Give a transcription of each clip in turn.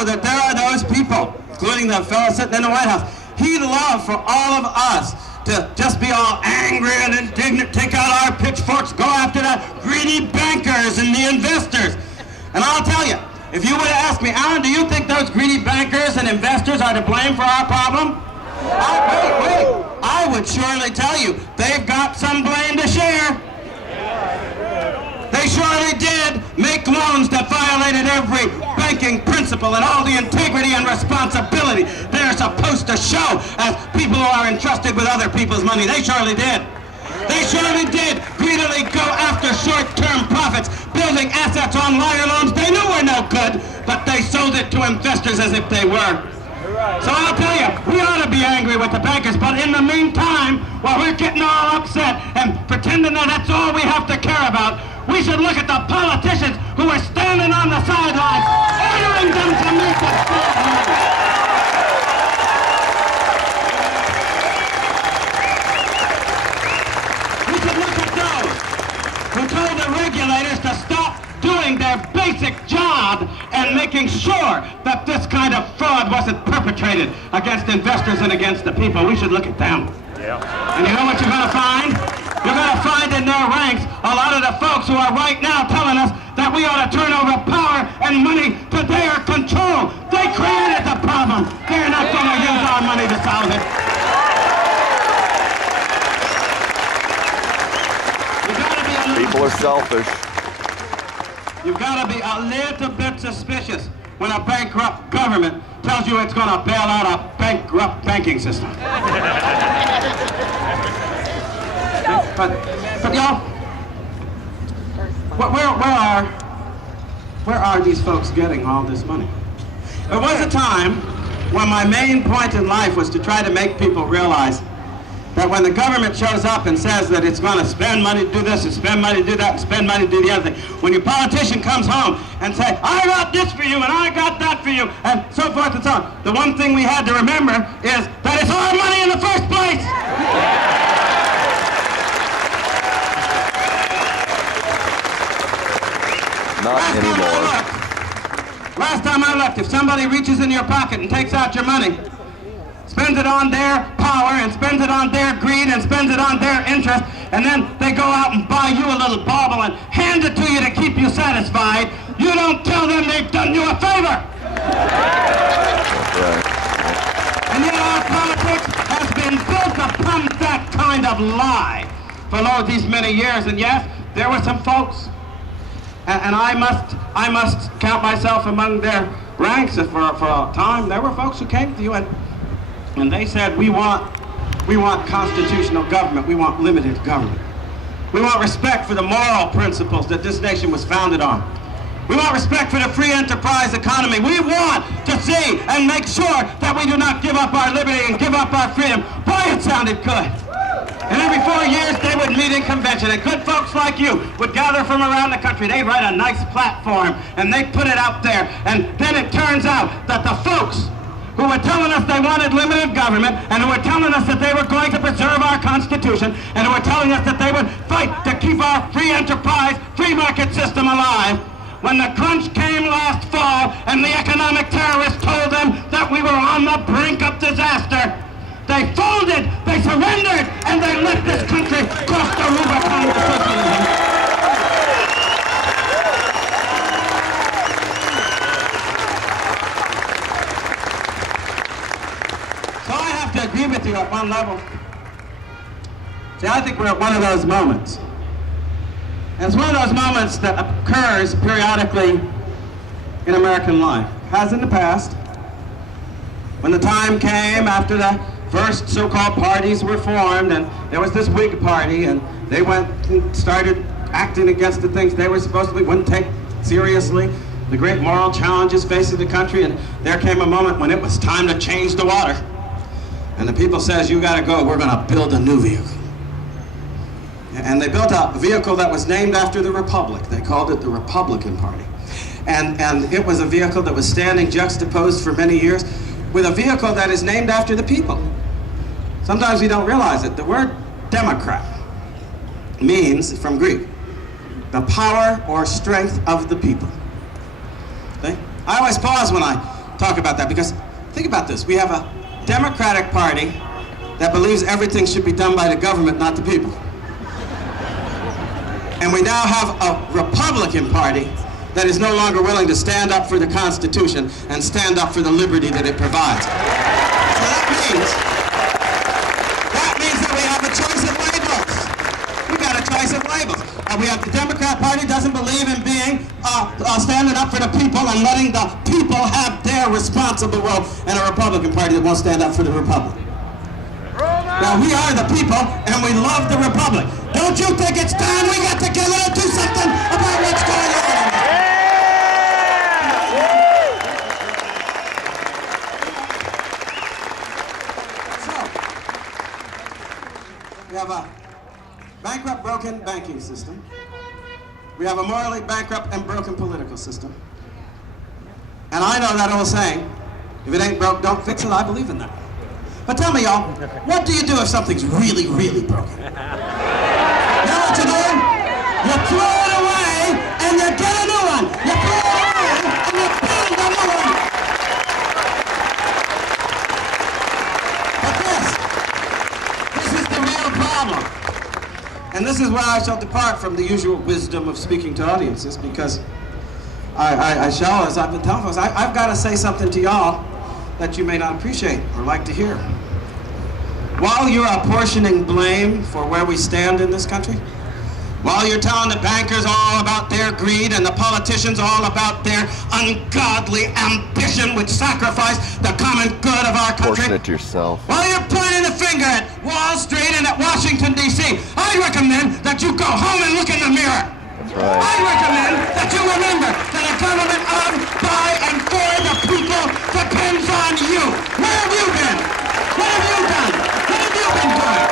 know that there are those people, including the fellow sitting in the White House, he'd love for all of us to just be all angry and indignant, take out our pitchforks, go after the greedy bankers and the investors. And I'll tell you, if you were to ask me, Alan, do you think those greedy bankers and investors are to blame for our problem? Wait. I would surely tell you, they've got some blame to share. They surely did make loans that violated every banking principle and all the integrity and responsibility they're supposed to show as people who are entrusted with other people's money. They surely did. They surely did greedily go after short-term profits, building assets on liar loans they knew were no good, but they sold it to investors as if they were. So I'll tell you, we ought to be angry with the bankers, but in the meantime, while we're getting all upset and pretending that that's all we have to care about, we should look at the politicians who are standing on the sidelines, ordering them to make the bad money. We should look at those who told the regulators to stop doing their basic job and making sure that this kind of fraud wasn't perpetrated against investors and against the people. We should look at them. Yeah. And you know what you're going to find? You're going to find in their ranks a lot of the folks who are right now telling us that we ought to turn over power and money to their control. They created the problem. They're not going to use our money to solve it. People are selfish. You've got to be a little bit suspicious when a bankrupt government tells you it's going to bail out a bankrupt banking system. But y'all, where are these folks getting all this money? There was a time when my main point in life was to try to make people realize that when the government shows up and says that it's going to spend money to do this and spend money to do that and spend money to do the other thing, when your politician comes home and say, I got this for you and I got that for you, and so forth and so on, the one thing we had to remember is that it's our money in the first place. Not anymore. Last time I looked, if somebody reaches in your pocket and takes out your money, spends it on their power and spends it on their greed and spends it on their interest, and then they go out and buy you a little bauble and hand it to you to keep you satisfied, you don't tell them they've done you a favor. And yet our politics has been built upon that kind of lie for all these many years. And yes, there were some folks, and I must count myself among their ranks for a time. There were folks who came to you and they said, we want constitutional government. We want limited government. We want respect for the moral principles that this nation was founded on. We want respect for the free enterprise economy. We want to see and make sure that we do not give up our liberty and give up our freedom. Boy, it sounded good. And every 4 years they would meet in convention, and good folks like you would gather from around the country. They'd write a nice platform and they'd put it out there. And then it turns out that the folks who were telling us they wanted limited government, and who were telling us that they were going to preserve our Constitution, and who were telling us that they would fight to keep our free enterprise, free market system alive, when the crunch came last fall and the economic terrorists told them that we were on the brink of disaster, they folded, they surrendered, and they let this country cross the Rubicon to socialism. So I have to agree with you at one level. See, I think we're at one of those moments. And it's one of those moments that occurs periodically in American life. Has in the past, when the time came after the first so-called parties were formed, and there was this Whig party, and they went and started acting against the things they were supposed to be, wouldn't take seriously the great moral challenges facing the country, and there came a moment when it was time to change the water. And the people says, you gotta go, we're gonna build a new vehicle. And they built a vehicle that was named after the Republic. They called it the Republican Party. And it was a vehicle that was standing juxtaposed for many years with a vehicle that is named after the people. Sometimes we don't realize it. The word Democrat means, from Greek, the power or strength of the people. Okay? I always pause when I talk about that, because think about this. We have a Democratic Party that believes everything should be done by the government, not the people. And we now have a Republican Party that is no longer willing to stand up for the Constitution and stand up for the liberty that it provides. So that means that we have a choice of labels. We got a choice of labels. We have the Democrat Party doesn't believe in being standing up for the people and letting the people have their responsible role, and a Republican Party that won't stand up for the Republic. Now, we are the people, and we love the Republic. Don't you think it's time we got together to do something about what's going on? So, we have a bankrupt, broken banking system. We have a morally bankrupt and broken political system. And I know that old saying, if it ain't broke, don't fix it. I believe in that. But tell me, y'all, what do you do if something's really, really broken? You know what you do? You throw it away and you get a new one. You throw it away and you build a new one. But this is the real problem. And this is where I shall depart from the usual wisdom of speaking to audiences, because I shall, as I've been telling folks, I've got to say something to y'all that you may not appreciate or like to hear. While you're apportioning blame for where we stand in this country, while you're telling the bankers all about their greed and the politicians all about their ungodly ambition which sacrifice the common good of our country, Portion it to yourself. while you're pointing the finger at Wall Street and at Washington, D.C., I recommend that you go home and look in the mirror. That's right. I recommend that you remember that a government of, by, and for the people depends on you. Where have you been? What have you done? What have you been doing?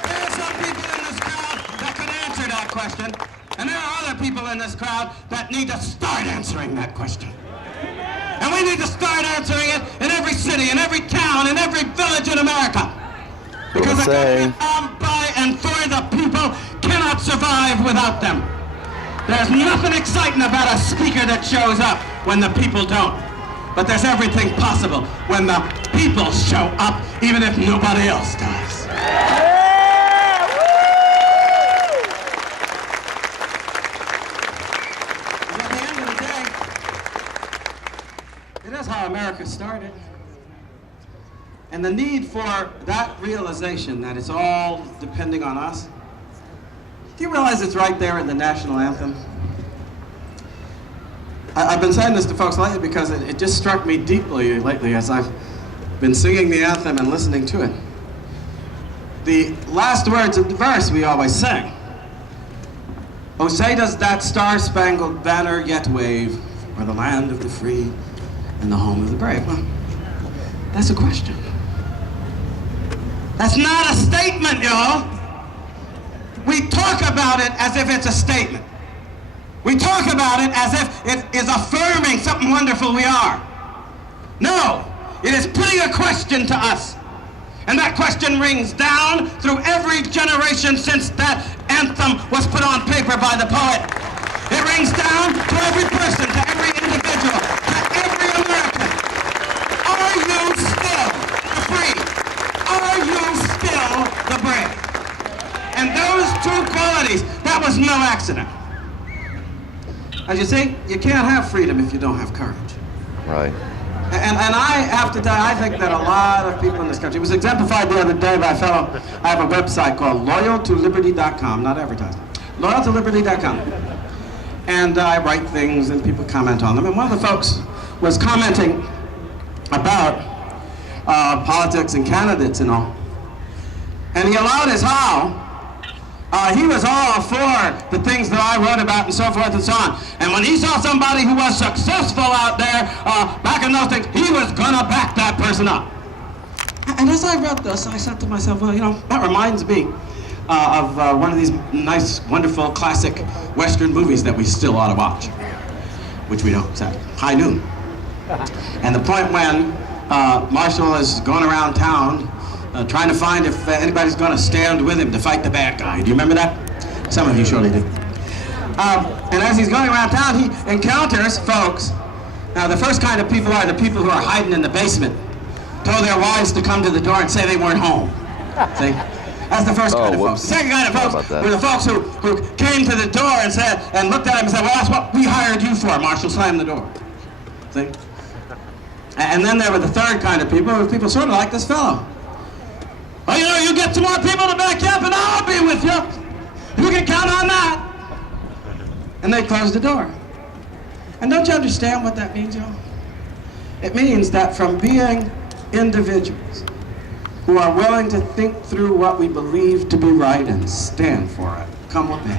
There are some people in this crowd that can answer that question, and there are other people in this crowd that need to start answering that question. And we need to start answering it in every city, in every town, in every village in America. Because a government of, by, and for the people cannot survive without them. There's nothing exciting about a speaker that shows up when the people don't. But there's everything possible when the people show up, even if nobody else does. And at the end of the day, it is how America started. And the need for that realization that it's all depending on us. Do you realize it's right there in the national anthem? I've been saying this to folks lately because it just struck me deeply lately as I've been singing the anthem and listening to it. The last words of the verse we always sing. Oh, say does that star-spangled banner yet wave o'er the land of the free and the home of the brave? Well, that's a question. That's not a statement, y'all. We talk about it as if it's a statement. We talk about it as if it is affirming something wonderful we are. No, it is putting a question to us. And that question rings down through every generation since that anthem was put on paper by the poet. It rings down to every person, to every individual, to every American. Are you still the free? Are you still the brave? And those two qualities, that was no accident. As you see, you can't have freedom if you don't have courage. Right. And I have to tell you, I think that a lot of people in this country, it was exemplified the other day by a fellow, I have a website called loyaltoliberty.com, not advertising, loyaltoliberty.com. And I write things and people comment on them. And one of the folks was commenting about politics and candidates and all. And he allowed his how. He was all for the things that I wrote about and so forth and so on. And when he saw somebody who was successful out there back in those things, he was gonna back that person up. And as I read this, I said to myself, well, you know, that reminds me of one of these nice, wonderful, classic Western movies that we still ought to watch, which we don't, exactly. High Noon. And the point when Marshall is going around town trying to find if anybody's going to stand with him to fight the bad guy. Do you remember that? Some of you surely do. And as he's going around town, he encounters folks. Now, the first kind of people are the people who are hiding in the basement, told their wives to come to the door and say they weren't home. See? That's the first kind of folks. The second kind of folks were the folks who came to the door and said, and looked at him and said, well, that's what we hired you for, Marshal, slam the door. See? And then there were the third kind of people sort of like this fellow. Well, you know, you get some more people to back you up and I'll be with you. You can count on that. And they closed the door. And don't you understand what that means, y'all? It means that from being individuals who are willing to think through what we believe to be right and stand for it, come with me.